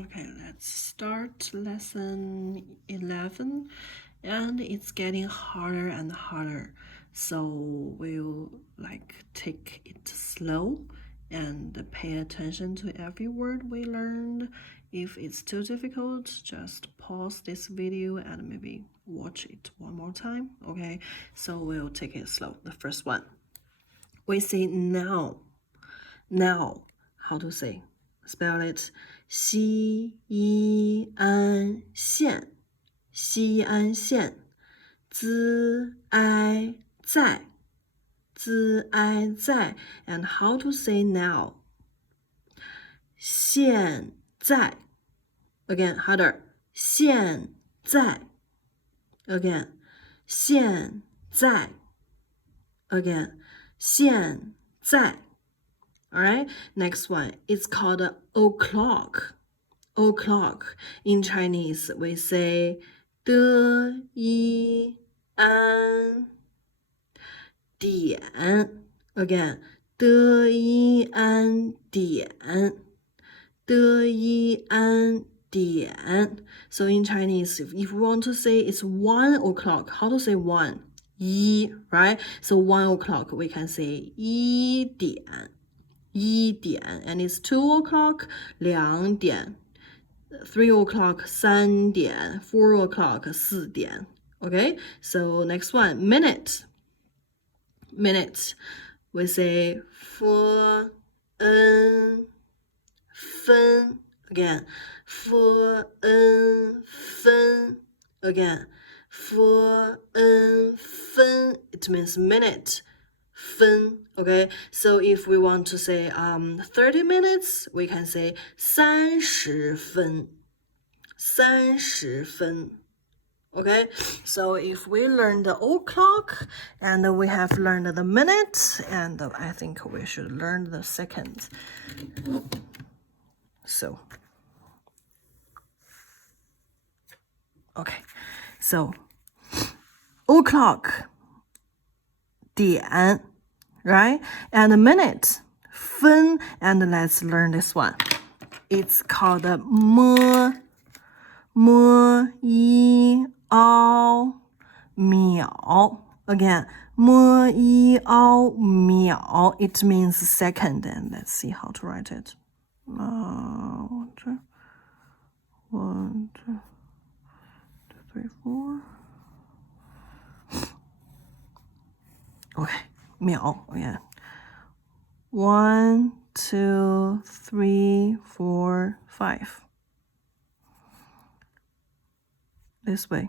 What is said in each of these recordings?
Okay, let's start lesson 11, and it's getting harder and harder. So we'll take it slow and pay attention to every word we learned. If it's too difficult, just pause this video and maybe watch it one more time. Okay, so we'll take it slow. The first one, we say now. Now, how to say? Spell it. 西一安县，西安县，资哀在，资哀在。And how to say now? 现在 again harder. 现在 again. 现在 again. 现在。All right, next one. It's called o'clock. O'clock. In Chinese, we say 的一安点 again. 的一安点的一安点 So in Chinese, if we want to say it's 1 o'clock, how to say 1? 一 right? So 1 o'clock, we can say 一点一点 and it's 2 o'clock 2点 3 o'clock 3点 4 o'clock 4点 Okay, so next one, minute. Minute, we say 分分 again 分 again 分 it means minute 分 okay, so if we want to say 30 minutes, we can say 30分30分 Okay, so if we learn the o'clock and we have learned the minute, and I think we should learn the second. So, okay, so o'clock 点 right? And a minute 分 and let's learn this one. It's called 么一凹秒 again 么一凹秒 it means second and let's see how to write it. 1, 2, 3, 4. Okay, 秒 again. 1, 2, 3, 4, 5. This way,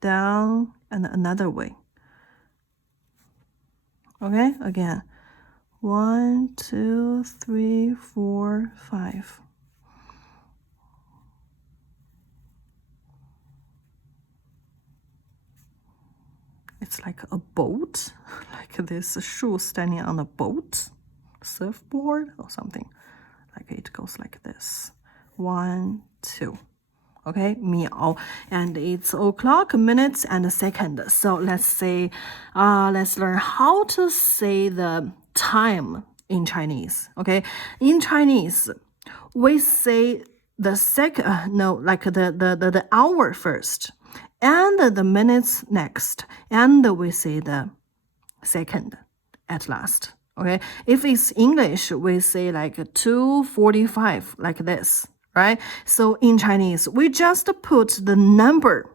down and another way. Okay, again. 1, 2, 3, 4, 5. It's like a boat, like this shoe standing on a boat, surfboard or something. Like it goes like this. 1, 2. Okay, 秒, and it's o'clock, minutes, and second. So let's say, let's learn how to say the time in Chinese. Okay, in Chinese, we say the the hour first, and the minutes next, and we say the second at last. Okay, if it's English, we say like 2:45, like this. Right? So in Chinese, we just put the number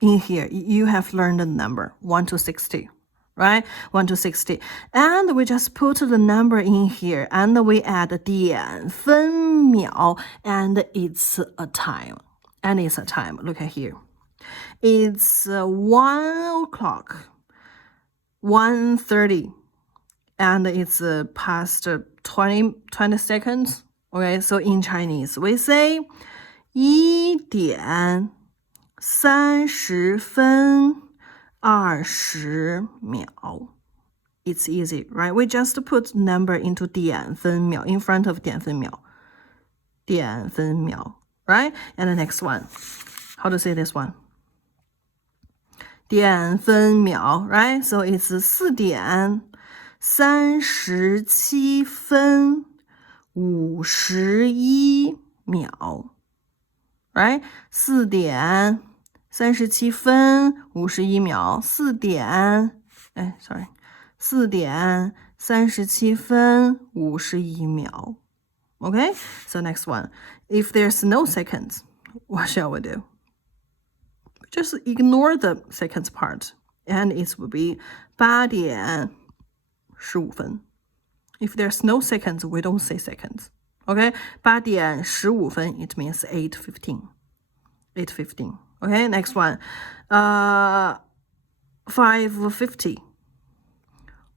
in here. You have learned the number 1 to 60, right? 1 to 60. And we just put the number in here and we add 点分秒 and it's a time. And it's a time. Look at here. It's 1 o'clock, 1:30, and it's past 20 seconds. Okay, so in Chinese, we say 1点30分20秒. It's easy, right? We just put number into 点分秒 in front of 点分秒. 点分秒, right? And the next one, how to say this one? 点分秒, right? So it's 4点37分51秒 ，right？ 4点37分51秒，4点，4点37分51秒。Okay, so next one. If there's no seconds, what shall we do? Just ignore the seconds part, and it will be 8点15分。If there's no seconds, we don't say seconds. Okay, 8点15分, it means 8:15. 8:15. Okay, next one. 5:50.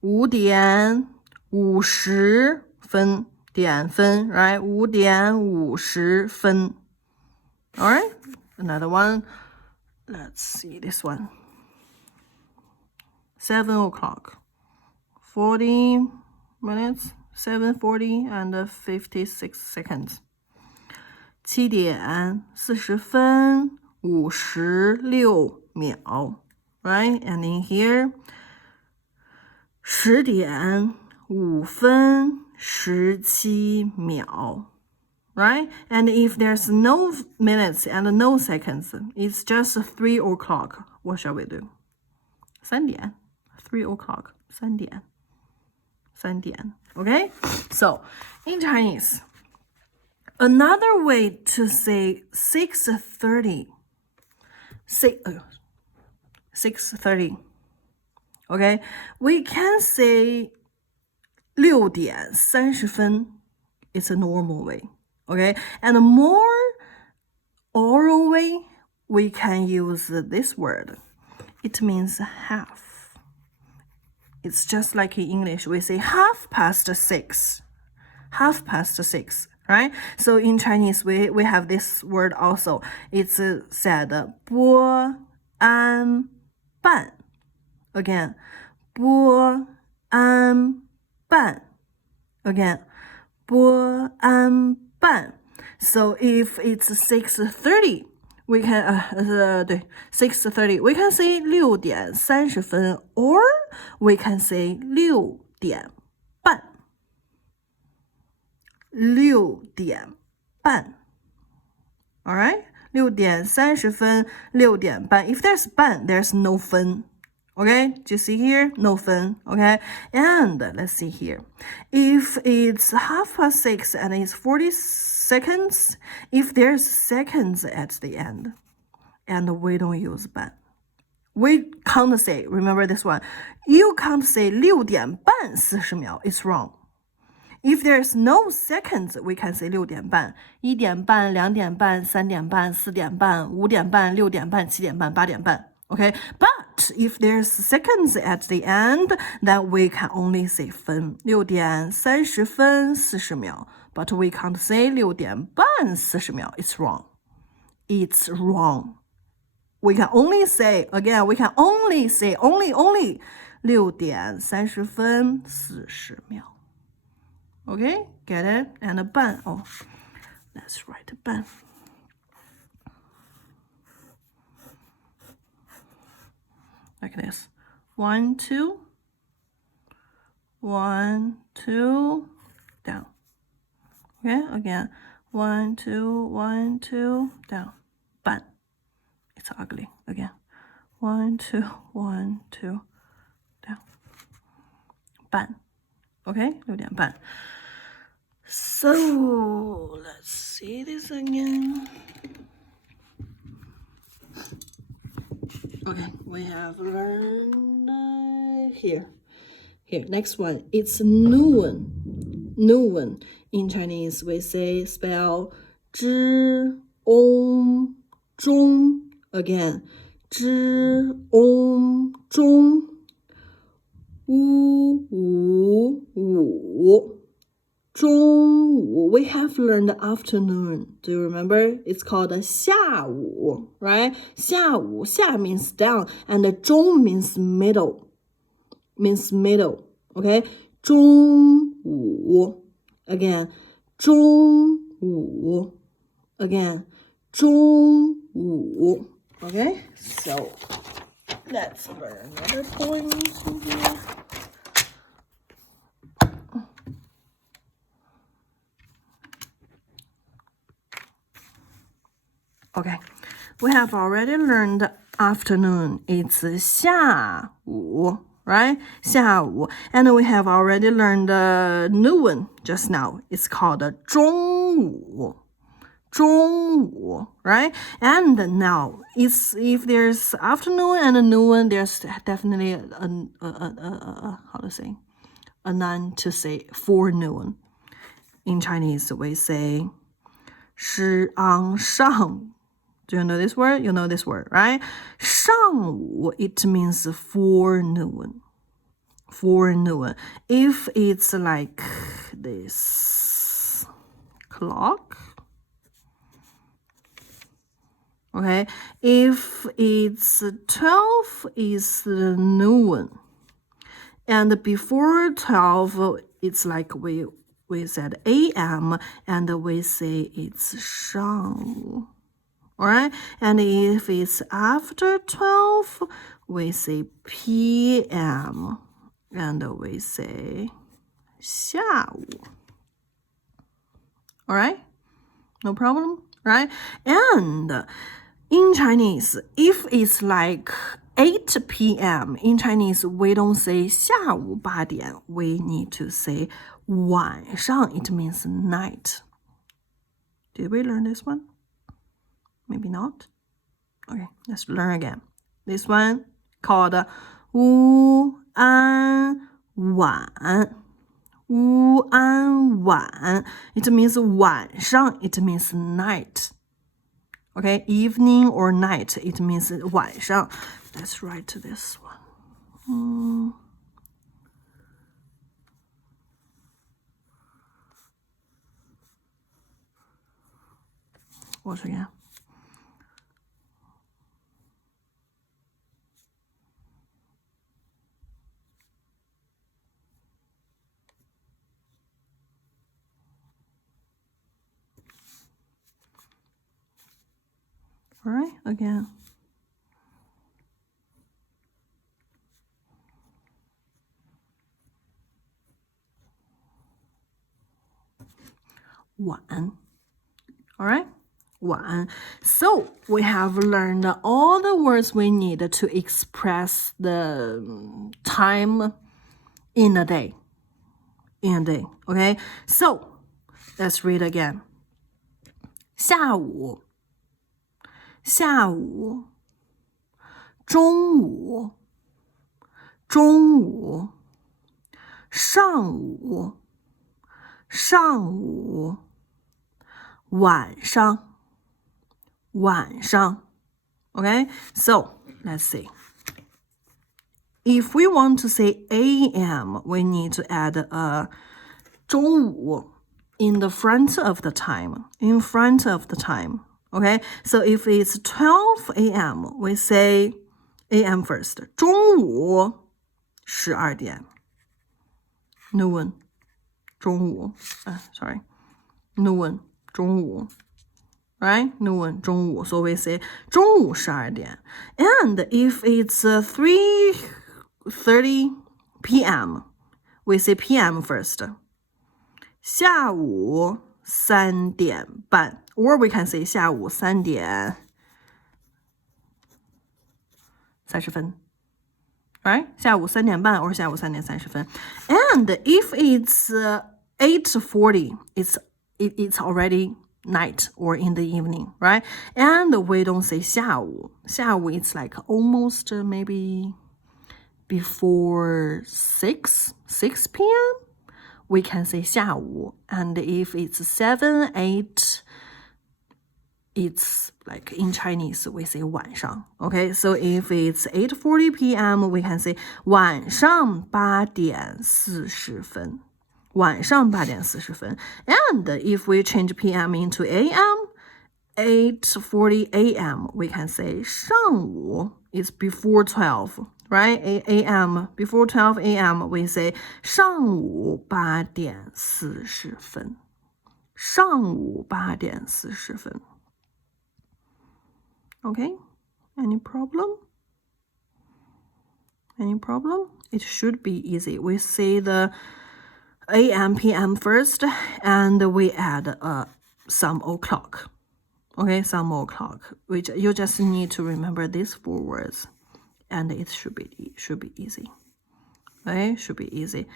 5点50分。点分 right? 5点50分 Alright, another one. Let's see this one. 7 o'clock. 40 minutes, 7:40 and 56 seconds. 7点40分56秒 right? And in here, 10点5分17秒 right? And if there's no minutes and no seconds, it's just 3 o'clock. What shall we do? 3点 3 o'clock 3点 Okay? So, in Chinese, another way to say 6:30, 6:30, okay? We can say 6点30分 It's a normal way, okay? And a more oral way, we can use this word. It means half. It's just like in English, we say 6:30. 6:30, right? So in Chinese, we have this word also. It's said 拨安半. Again, 拨安半. Again, 拨安半. So if it's 6:30, we can 6:30, we can say 6点30分 or we can say 6点半 6点半 Alright? 6点30分 6点半 If there's 半 there's no 分 Okay? Do you see here? No 分 Okay? And let's see here. If it's 6:30 and it's 40 seconds, if there's seconds at the end, and we don't use 半, we can't say, remember this one, you can't say 6点半40秒, it's wrong. If there's no seconds, we can say 6点半 1点半 2点半 3点半 4点半 5点半 6点半 7点半 8点半 Okay? But if there's seconds at the end, then we can only say 分 6点30分40秒 But we can't say 6点半40秒 It's wrong. It's wrong. We can only say, again, we can only say, only 6点30分40秒 Okay, get it? And 半 oh, let's write 半 like this. 1, 2, 1, 2, down. Okay, again. 1, 2, 1, 2, down. 半 It's ugly. Again. 1, 2, 1, 2, down. 半 Okay, 6点半 So, let's see this again. Okay, we have learned here. Next one. It's noon. Noon. In Chinese, we say spell 知 ong 中 Again, 知 ong 中 wu wu wu 中午 We have learned afternoon. Do you remember? It's called 下午 right? 下午 下 means down and 中 means middle. Okay? 中午 Again, 中午 Again, 中午 Okay? So, let's learn another point here. Okay, we have already learned afternoon. It's 下午, right? 下午. And we have already learned noon just now. It's called 中午. 中午, right? And now, if there's afternoon and noon, there's definitely how to say, a noun to say forenoon. In Chinese, we say 时昂上. Do you know this word? You know this word, right? 上午, it means forenoon. Forenoon. If it's like this clock, okay, if it's 12 is noon, and before 12 it's like we said a.m. and we say it's 上午. All right, and if it's after 12 we say p.m. and we say 下午. All right, no problem, right? And in Chinese, if it's like 8 p.m. in Chinese, we don't say 下午8点, we need to say 晚上. It means night. Did we learn this one? Maybe not. Okay, let's learn again. This one called 午安晚. 午安晚. It means 晚上. It means night. Okay, evening or night. It means 晚上. Let's write this one. What again? All right, again. One. All right, one. So we have learned all the words we need to express the time in a day. In a day, okay? So let's read again. 下午下午中午中午上午上午晚上晚上 Okay, so let's see. If we want to say a.m., we need to add a 中午 in the front of the time. In front of the time. Okay, so if it's 12 a.m., we say a.m. first. 中午12点 noon 中午 sorry noon 中午 right noon 中午 so we say 中午12点 and if it's 3:30 p.m. we say p.m. first 下午3点半 or we can say 下午3点30分 right 下午3点半 or 下午3点30分 and if it's 8:40 it's already night or in the evening, right? And we don't say 下午 it's like almost maybe before 6 p.m. we can say 下午 and if it's 7 8 it's like in Chinese we say 晚上 okay so if it's 8:40 p.m. we can say 晚上8点40分晚上8点40分 and if we change p.m. into a.m. 8:40 a.m. we can say 上午 is before 12 right a.m. before 12 a.m. we say 上午8点40分上午8点40分 okay any problem it should be easy we say the a.m. p.m. first and we add some o'clock Okay, some more o'clock. Which you just need to remember these 4 words, and it should be easy. Okay, should be easy.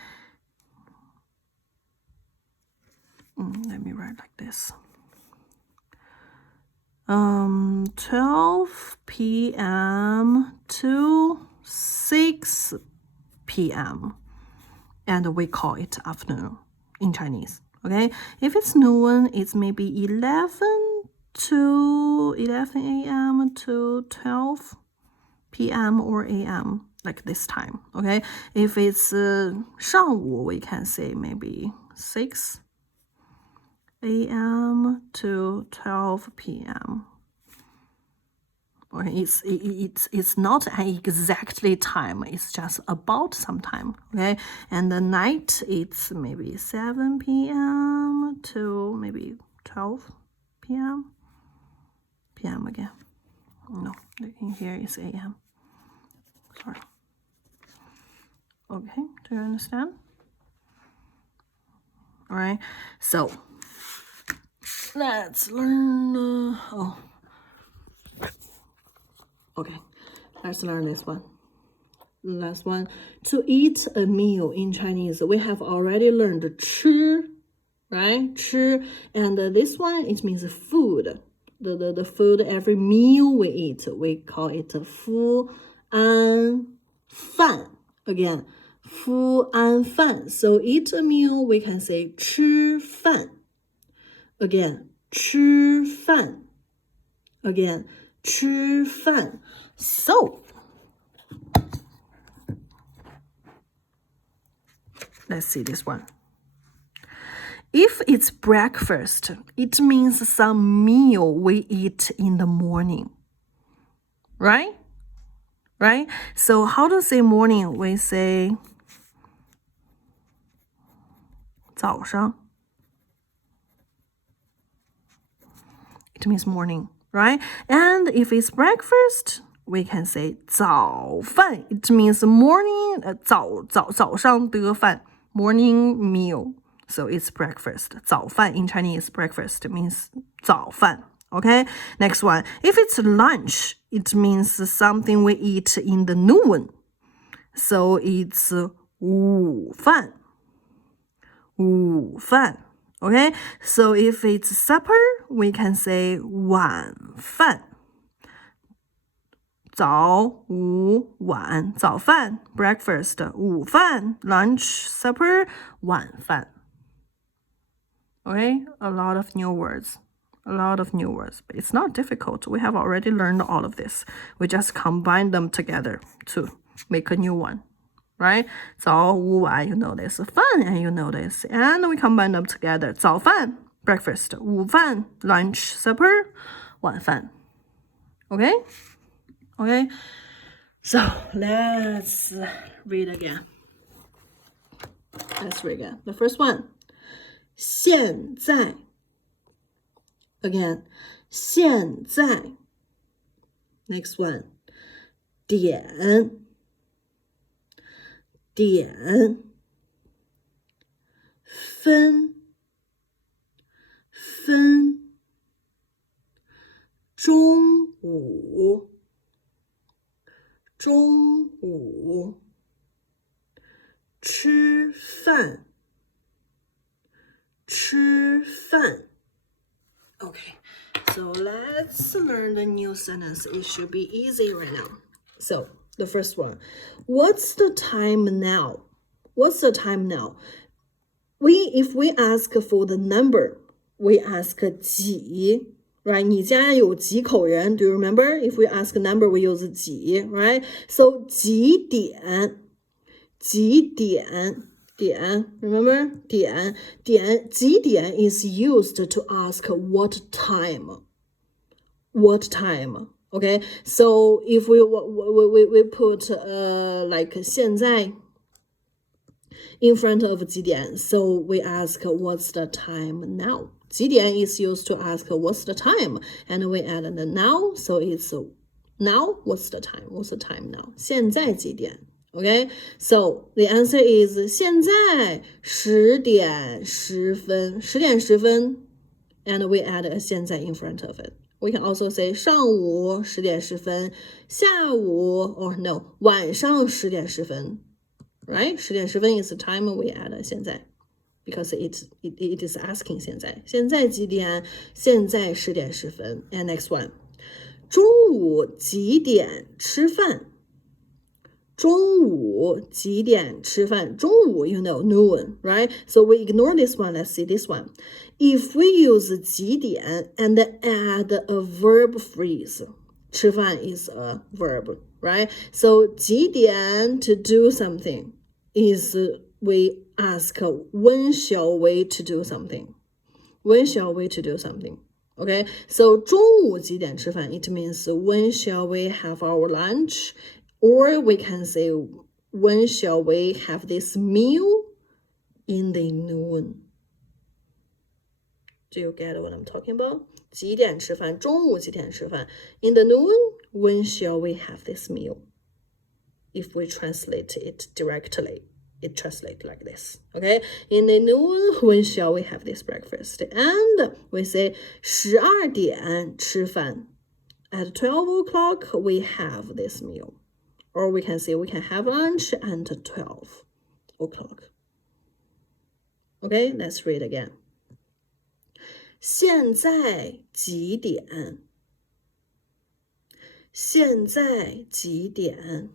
Let me write like this. 12 p.m. to 6 p.m. and we call it afternoon in Chinese. Okay, if it's noon, it's maybe 11 a.m. to 12 p.m. or a.m. like this time. Okay, if it's 上午, we can say maybe 6 a.m. to 12 p.m. Okay, it's not an exactly time, it's just about some time. Okay, and the night it's maybe 7 p.m. to maybe 12 p.m. p.m. again. No, in here is a.m. Sorry. Okay, do you understand? All right, so let's learn. Okay, let's learn this one. Last one. To eat a meal in Chinese, we have already learned 吃, right? 吃, and this one, it means food. The food, every meal we eat, we call it 福安饭. Again, 福安饭. So eat a meal, we can say 吃饭. Again, 吃饭. Again, 吃饭. So, let's see this one. If it's breakfast, it means some meal we eat in the morning. Right? Right? So how to say morning? We say 早上. It means morning, right? And if it's breakfast, we can say 早饭. It means morning, 早上的饭, morning meal. So it's breakfast. 早饭 in Chinese, breakfast means 早饭. Okay, next one. If it's lunch, it means something we eat in the noon. So it's 午饭. 午饭. Okay, so if it's supper, we can say 晚饭. 早午晚, 早饭 breakfast, 午饭 lunch, supper, 晚饭. Okay, a lot of new words. But it's not difficult. We have already learned all of this. We just combine them together to make a new one. Right? 早午晚, you know this. 饭, and you know this. And we combine them together. 早饭, breakfast. 午饭, lunch, supper, 晚饭. Okay? Okay? So, let's read again. Let's read again. The first one. 现在. Again. 现在. Next one. 点分中午吃饭 Okay, so let's learn the new sentence. It should be easy right now. So the first one, what's the time now? If we ask for the number, we ask 几, right? 你家有几口人? Do you remember? If we ask a number, we use 几, right? So 几点 remember? 几点 is used to ask what time. Okay, so if we put like 现在 in front of 几点, so we ask what's the time now. 几点 is used to ask what's the time, and we add the now, so it's now. What's the time now? 现在几点? Okay, so the answer is 现在10点10分 and we add a 现在 in front of it. We can also say 上午10点10分，下午 or no 晚上10点10分 ，right? 10点10分 is the time we add 现在 because it is asking 现在几点？现在10点10分。And next one， 中午几点吃饭？中午几点吃饭？中午 you know noon, right? So we ignore this one. Let's see this one. If we use 几点 and add a verb phrase, 吃饭 is a verb, right? So 几点 to do something is we ask when shall we to do something? When shall we to do something? Okay, so 中午几点吃饭 it means when shall we have our lunch? Or we can say, when shall we have this meal? In the noon. Do you get what I'm talking about? 几点吃饭？中午几点吃饭？ In the noon, when shall we have this meal? If we translate it directly, it translates like this. Okay? In the noon, when shall we have this breakfast? And we say 12点吃饭. At 12 o'clock, we have this meal. Or we can say we can have lunch at 12 o'clock. Okay, let's read again. 现在几点？现在几点？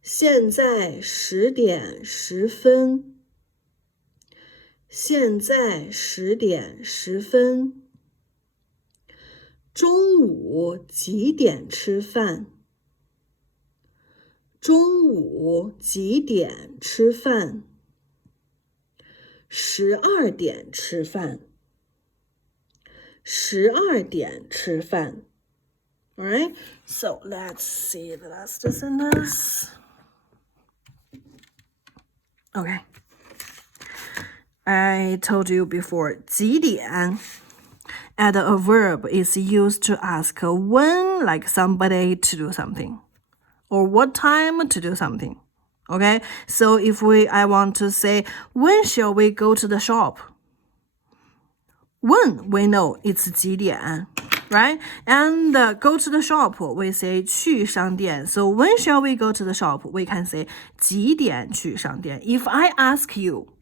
现在10点10分。现在10点10分。中午几点吃饭？中午几点吃饭？12点吃饭。12点吃饭。All right, so let's see the last sentence. Okay. I told you before, 几点 add a verb is used to ask when, like somebody to do something. Or what time to do something. Okay, so if I want to say, when shall we go to the shop? When we know it's 几点, right? And go to the shop, we say 去商店. So when shall we go to the shop? We can say 几点去商店. If I ask you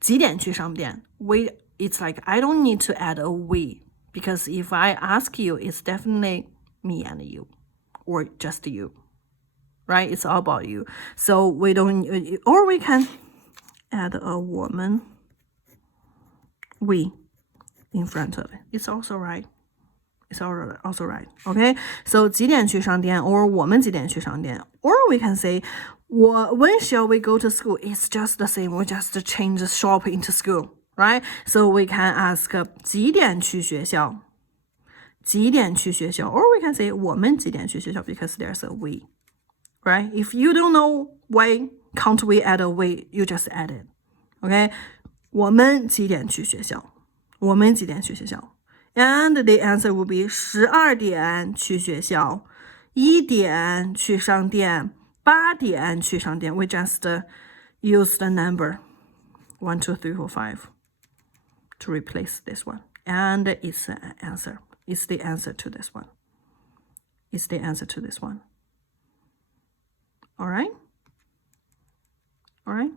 几点去商店, it's like I don't need to add a we, because if I ask you, it's definitely me and you, or just you. Right? It's all about you. So we don't, or we can add a woman, we, in front of it. It's also right. It's also right. Okay? So 几点去商店 or 我们几点去商店 Or we can say, when shall we go to school? It's just the same. We just change the shop into school. Right? So we can ask 几点去学校? 几点去学校 Or we can say 我们几点去学校 because there's a we. Right? If you don't know why can't we add a we, you just add it. Okay? 我们几点去学校？我们几点去学校？ And the answer will be 12点去学校，1点去商店，8点去商店。We just use the number 1, 2, 3, 4, 5 to replace this one. And it's the answer. It's the answer to this one. It's the answer to this one. All right? All right?